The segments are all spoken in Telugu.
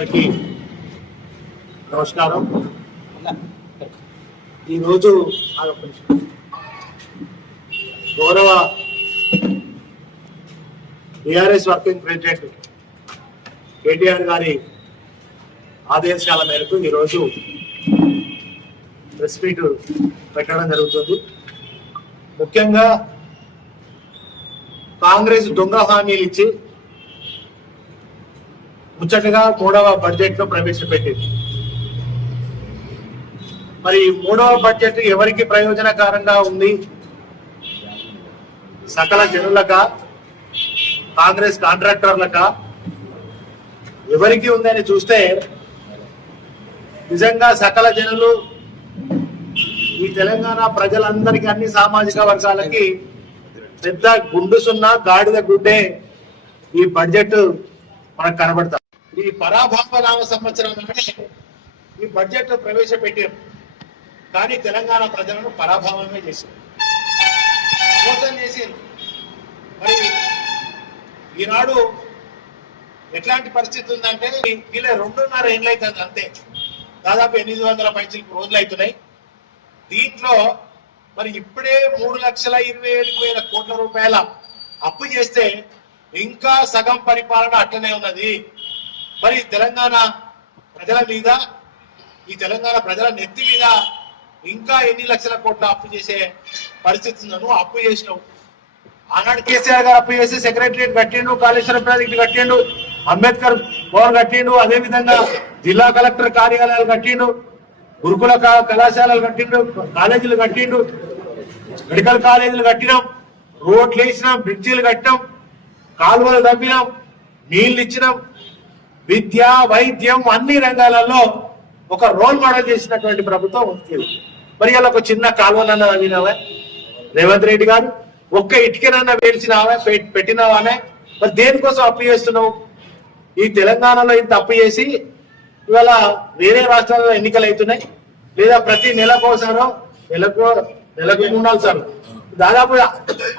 అందరికీ నమస్కారం. ఈరోజు గౌరవ టిఆర్ఎస్ వర్కింగ్ ప్రెసిడెంట్ కేటీఆర్ గారి ఆదేశాల మేరకు ఈరోజు ప్రెస్ మీట్ పెట్టడం జరుగుతుంది. ముఖ్యంగా కాంగ్రెస్ దొంగ హామీలు ఇచ్చి ముచ్చటగా మూడవ బడ్జెట్ లో ప్రవేశపెట్టింది. మరి మూడవ బడ్జెట్ ఎవరికి ప్రయోజనకరంగా ఉంది? సకల జనులక, కాంగ్రెస్ కాంట్రాక్టర్లక, ఎవరికి ఉందని చూస్తే నిజంగా సకల జనులు, ఈ తెలంగాణ ప్రజలందరికీ, అన్ని సామాజిక వర్గాలకి పెద్ద గుండు సున్నా, గాడిద గుడ్డే ఈ బడ్జెట్ మనకు కనబడతాం. ఈ పరాభవ నామ సంవత్సరం ఈ బడ్జెట్ ప్రవేశపెట్టారు, కానీ తెలంగాణ ప్రజలను పరాభవమే చేశారు, మోసం చేసింది. మరి ఈనాడు ఎట్లాంటి పరిస్థితి ఉందంటే వీళ్ళ 2.5 ఏళ్ళు అవుతుంది అంతే, దాదాపు 800 పైసలకు రోజులు అవుతున్నాయి. దీంట్లో మరి ఇప్పుడే 3,27,000 కోట్ల రూపాయల అప్పు చేస్తే ఇంకా సగం పరిపాలన అట్లనే ఉన్నది. మరి తెలంగాణ ప్రజల మీద, ఈ తెలంగాణ ప్రజల నెత్తి మీద ఇంకా ఎన్ని లక్షల కోట్ల అప్పు చేసే పరిస్థితి ఉందను. అప్పు చేసినావు. ఆనాడు కేసీఆర్ గారు అప్పు చేసి సెక్రటరియట్ కట్టిండు, కాళేశ్వరం ప్రాజెక్టు కట్టిండు, అంబేద్కర్ భవన్ కట్టిండు, అదేవిధంగా జిల్లా కలెక్టర్ కార్యాలయాలు కట్టిండు, గురుకుల కళాశాలలు కట్టిండు, కాలేజీలు కట్టిండు, మెడికల్ కాలేజీలు కట్టినాం, రోడ్లు వేసినాం, బ్రిడ్జీలు కట్టినాం, కాలువలు తవ్వినాం, నీళ్లు ఇచ్చినాం. విద్య, వైద్యం, అన్ని రంగాలలో ఒక రోల్ మోడల్ చేసినటువంటి ప్రభుత్వం ఉంది. మరి అలా ఒక చిన్న కాలువనన్నా తవ్వినావా రేవంత్ రెడ్డి గారు? ఒక్క ఇటుకనన్నా వేల్చినావా, పెట్టినావానే? మరి దేనికోసం అప్పు చేస్తున్నావు? ఈ తెలంగాణలో ఇంత అప్పు చేసి ఇవాళ వేరే రాష్ట్రాల్లో ఎన్నికలు అవుతున్నాయి, లేదా ప్రతి నెలకోసారో నెలకు 3 సార్లు, దాదాపు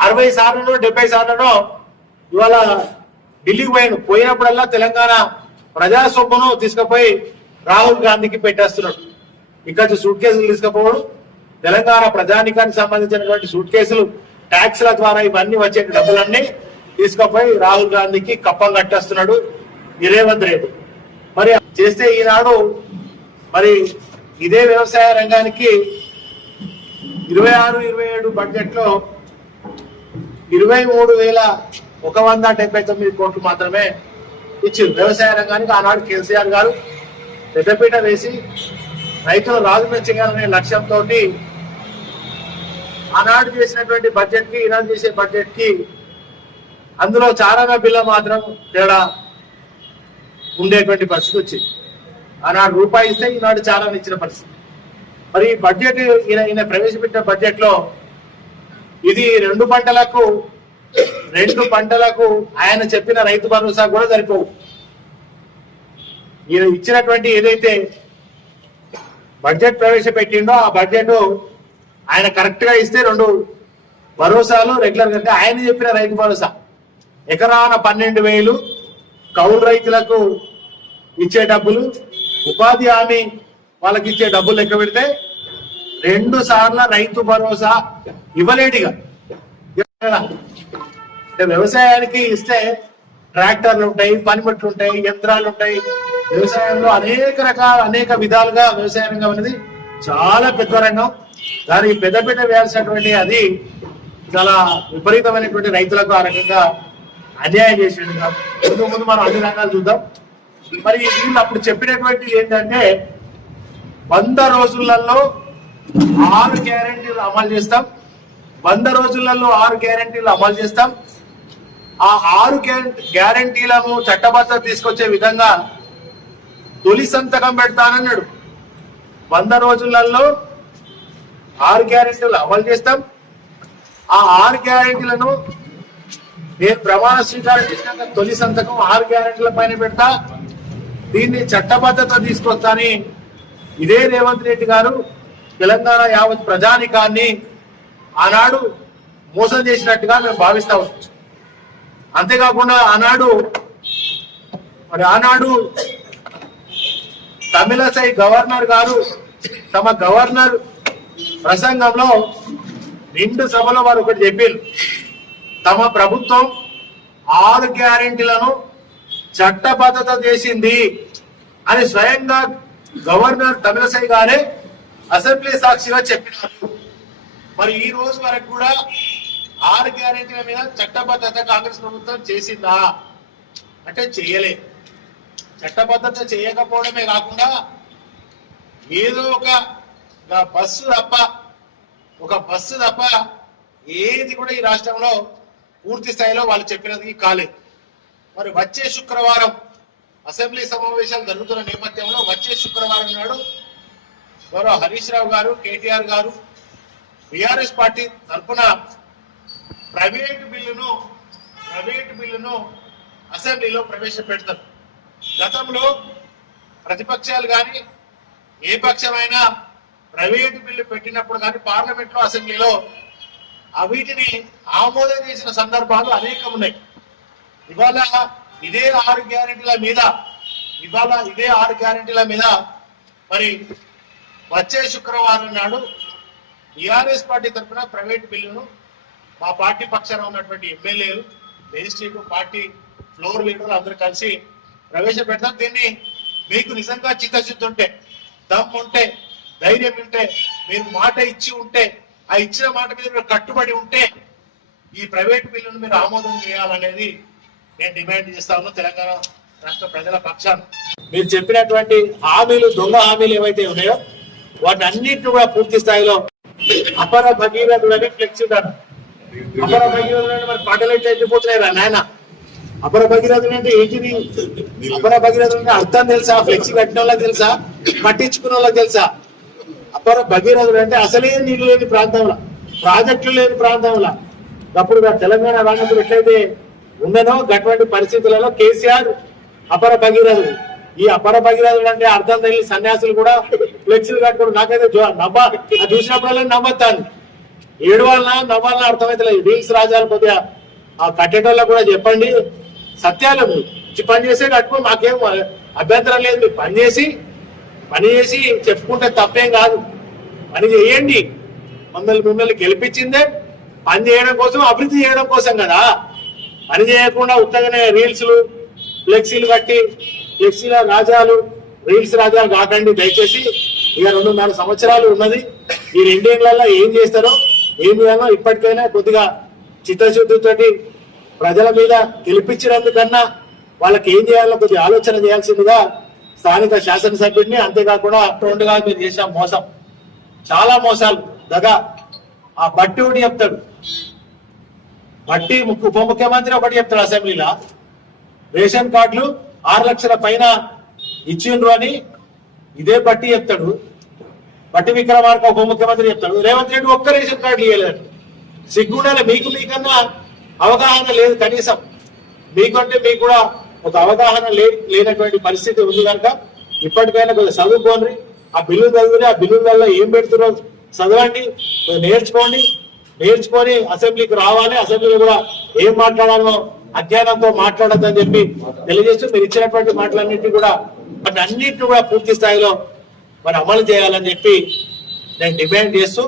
60 సార్లు 70 సార్లను ఇవాళ ఢిల్లీకి పోయినప్పుడల్లా తెలంగాణ ప్రజా సొమ్మును తీసుకుపోయి రాహుల్ గాంధీకి పెట్టేస్తున్నాడు. ఇక్కడ సూట్ కేసులు తీసుకుపోవడం, తెలంగాణ ప్రజానికానికి సంబంధించినటువంటి సూట్ కేసులు, ట్యాక్స్ల ద్వారా ఇవన్నీ వచ్చే డబ్బులన్నీ తీసుకుపోయి రాహుల్ గాంధీకి కప్పం కట్టేస్తున్నాడు ఈ రేవంత్ రెడ్డి. మరి చేస్తే ఈనాడు మరి ఇదే వ్యవసాయ రంగానికి 26-27 బడ్జెట్ లో 23,179 కోట్లు మాత్రమే ఇచ్చింది వ్యవసాయ రంగానికి. ఆనాడు కేసీఆర్ గారు పెద్దపీట వేసి రైతులు రాజుమెచ్చగాలనే లక్ష్యంతో ఆనాడు చేసినటువంటి బడ్జెట్ కి ఈనాడు చేసే బడ్జెట్ కి అందులో చారణ బిల్ల మాత్రం తేడా ఉండేటువంటి పరిస్థితి వచ్చింది. ఆనాడు రూపాయి ఇస్తే ఈనాడు చారణ ఇచ్చిన పరిస్థితి. మరి ఈ బడ్జెట్ ఈయన ప్రవేశపెట్టిన బడ్జెట్ లో ఇది 2 పంటలకు ఆయన చెప్పిన రైతు భరోసా కూడా సరిపోవు. ఈయన ఇచ్చినటువంటి ఏదైతే బడ్జెట్ ప్రవేశపెట్టిండో ఆ బడ్జెట్ ఆయన కరెక్ట్ గా ఇస్తే 2 భరోసాలు రెగ్యులర్ గా ఆయన చెప్పిన రైతు భరోసా ఎకరాన 12,000 కౌలు రైతులకు ఇచ్చే డబ్బులు, ఉపాధి హామీ వాళ్ళకి ఇచ్చే డబ్బులు లెక్క పెడితే 2 సార్ల రైతు భరోసా ఇవ్వలేడుగా. వ్యవసాయానికి ఇస్తే ట్రాక్టర్లు ఉంటాయి, పనిముట్లు ఉంటాయి, యంత్రాలు ఉంటాయి. వ్యవసాయంలో అనేక విధాలుగా వ్యవసాయ రంగం అనేది చాలా పెద్ద రంగం. దానికి పెద్దపీట వేయాల్సినటువంటి అది చాలా విపరీతమైనటువంటి రైతులకు ఆ రకంగా అన్యాయం చేసిండు. ముందు మనం అన్ని రంగాలు చూద్దాం. మరి వీళ్ళు అప్పుడు చెప్పినటువంటి ఏంటంటే 100 రోజులలో 6 గ్యారెంటీలు అమలు చేస్తాం, 100 రోజులలో 6 గ్యారెంటీలు అమలు చేస్తాం. ఆ 6 గ్యారెంటీలను చట్టబద్ధత తీసుకొచ్చే విధంగా తొలి సంతకం పెడతానన్నాడు. 100 రోజులలో 6 గ్యారెంటీలు అమలు చేస్తాం. ఆ 6 గ్యారెంటీలను నేను ప్రమాణ స్వీకారం చేసినాక తొలి సంతకం 6 గ్యారెంటీల పైన పెడతా, దీన్ని చట్టబద్ధత తీసుకొస్తాని ఇదే రేవంత్ రెడ్డి గారు తెలంగాణ యావత్ ప్రజానికాన్ని ఆనాడు మోసం చేసినట్టుగా మేము భావిస్తా ఉన్నాం. అంతేకాకుండా ఆనాడు తమిళసై గవర్నర్ గారు తమ గవర్నర్ ప్రసంగంలో నిండు సభలో వారు ఒకటి చెప్పారు, తమ ప్రభుత్వం 6 గ్యారెంటీలను చట్టబద్ధత చేసింది అని స్వయంగా గవర్నర్ తమిళసై గారే అసెంబ్లీ సాక్షిగా చెప్పినారు. మరి ఈ రోజు వరకు కూడా 6 గ్యారెంటీల మీద చట్టబద్ధత కాంగ్రెస్ ప్రభుత్వం చేసిందా అంటే చేయలే. చట్టబద్ధత చేయకపోవడమే కాకుండా ఏదో ఒక బస్సు తప్ప ఏది కూడా ఈ రాష్ట్రంలో పూర్తి స్థాయిలో వాళ్ళు చెప్పినది కాలేదు. మరి వచ్చే శుక్రవారం అసెంబ్లీ సమావేశాలు జరుగుతున్న నేపథ్యంలో వచ్చే శుక్రవారం నాడు గౌరవ హరీష్ రావు గారు, కేటీఆర్ గారు బీఆర్ఎస్ పార్టీ తరఫున ప్రైవేటు బిల్లును అసెంబ్లీలో ప్రవేశపెడతారు. గతంలో ప్రతిపక్షాలు కానీ ఏ పక్షమైనా ప్రైవేటు బిల్లు పెట్టినప్పుడు కానీ పార్లమెంట్ లో అసెంబ్లీలో వీటిని ఆమోదం చేసిన సందర్భాలు అనేకం ఉన్నాయి. ఇవాళ ఇదే 6 గ్యారెంటీల మీద మరి వచ్చే శుక్రవారం నాడు టిఆర్ఎస్ పార్టీ తరఫున ప్రైవేట్ బిల్లును మా పార్టీ పక్షాన ఉన్నటువంటి ఎమ్మెల్యేలు, లెజిస్లేటివ్ పార్టీ ఫ్లోర్ లీడర్లు అందరూ కలిసి ప్రవేశపెడతాం. దీన్ని మీకు నిజంగా చిత్తశుద్ధి ఉంటే, దమ్ ఉంటే, ధైర్యం ఉంటే, మీరు మాట ఇచ్చి ఉంటే, ఆ ఇచ్చిన మాట మీద మీరు కట్టుబడి ఉంటే ఈ ప్రైవేట్ బిల్లును మీరు ఆమోదం చేయాలనేది నేను డిమాండ్ చేస్తాను తెలంగాణ రాష్ట్ర ప్రజల పక్షాన. మీరు చెప్పినటువంటి హామీలు, దొంగ హామీలు ఏవైతే ఉన్నాయో వాటిని అన్నింటినీ కూడా పూర్తి స్థాయిలో అపర భగీరథులని ఫ్లెక్సీ అపర భగీరథులని మరి పాటలు అయితే అయిపోతున్నాయి రా నాయన. అపర భగీరథులు అంటే ఏంటిది? అపర భగీరథులు అంటే అర్థం తెలుసా? ఫ్లెక్సీ కట్టిన వాళ్ళకి తెలుసా? పట్టించుకున్న వాళ్ళకి తెలుసా? అపర భగీరథులు అంటే అసలే నీళ్లు లేని ప్రాంతంలో, ప్రాజెక్టులు లేని ప్రాంతంలో అప్పుడు తెలంగాణ రాష్ట్రంలో ఎట్లయితే ఉండనో అటువంటి పరిస్థితులలో కేసీఆర్ అపర భగీరథుడు. ఈ అపర భగీరథుడు అంటే అర్థం తెలియని సన్యాసులు కూడా ఫ్లెక్సీలు కట్టుకోవడం నాకైతే చూసినప్పుడల్లా నమ్మతాను. ఏడవాలన్నా నవ్వాలన్నా అర్థమైతే రీల్స్ రాజాలు కొద్దిగా ఆ కట్టేటోళ్ళకు కూడా చెప్పండి సత్యాలు. పని చేసే కట్టుకో, మాకేం అభ్యంతరం లేదు. మీరు పని చేసి చెప్పుకుంటే తప్పేం కాదు. పని చేయండి. మిమ్మల్ని గెలిపించిందే పని చేయడం కోసం, అభివృద్ధి చేయడం కోసం కదా. పని చేయకుండా ఉత్తగానే రీల్స్లు ఫ్లెక్సీలు కట్టి ఫ్లెక్సీల రాజాలు, రీల్స్ రాజాలు కాకండి దయచేసి. ఇక 2.5 సంవత్సరాలు ఉన్నది. ఈ 2 ఏళ్లలో ఏం చేస్తారో ఏం చేయాలో ఇప్పటికైనా కొద్దిగా చిత్తశుద్ధితోటి ప్రజల మీద గెలిపించినందుకన్నా వాళ్ళకి ఏం చేయాలో కొద్దిగా ఆలోచన చేయాల్సిందిగా స్థానిక శాసనసభ్యుడిని, అంతేకాకుండా రెండుగా మీరు చేసిన మోసం, చాలా మోసాలు దగా. ఆ బట్టి ఒకటి చెప్తాడు, బట్టి ఉప ముఖ్యమంత్రి ఒకటి చెప్తాడు అసెంబ్లీలో, రేషన్ కార్డులు 6 లక్షల పైన ఇచ్చిండ్రు అని ఇదే బట్టి చెప్తాడు. బట్టి విక్రమార్క ఉప ముఖ్యమంత్రి చెప్తాడు, రేవంత్ రెడ్డి ఒక్క రేషన్ కార్డులు ఇవ్వలేదు. సిగ్గుండాలి మీకన్నా అవగాహన లేదు. కనీసం మీకంటే మీకు కూడా ఒక అవగాహన లేనటువంటి పరిస్థితి ఉంది కనుక ఇప్పటికైనా కొద్దిగా చదువుకోండి. ఆ బిల్లు చదివి ఆ బిల్లులలో ఏం పెడుతున్నారో చదవండి, నేర్చుకొని అసెంబ్లీకి రావాలి. అసెంబ్లీలో కూడా ఏం మాట్లాడాలో అజ్ఞానంతో మాట్లాడద్దని చెప్పి తెలియజేస్తూ మీరు ఇచ్చినటువంటి మాటలన్నింటినీ కూడా అన్నింటినీ కూడా పూర్తి స్థాయిలో మరి అమలు చేయాలని చెప్పి నేను డిమాండ్ చేస్తూ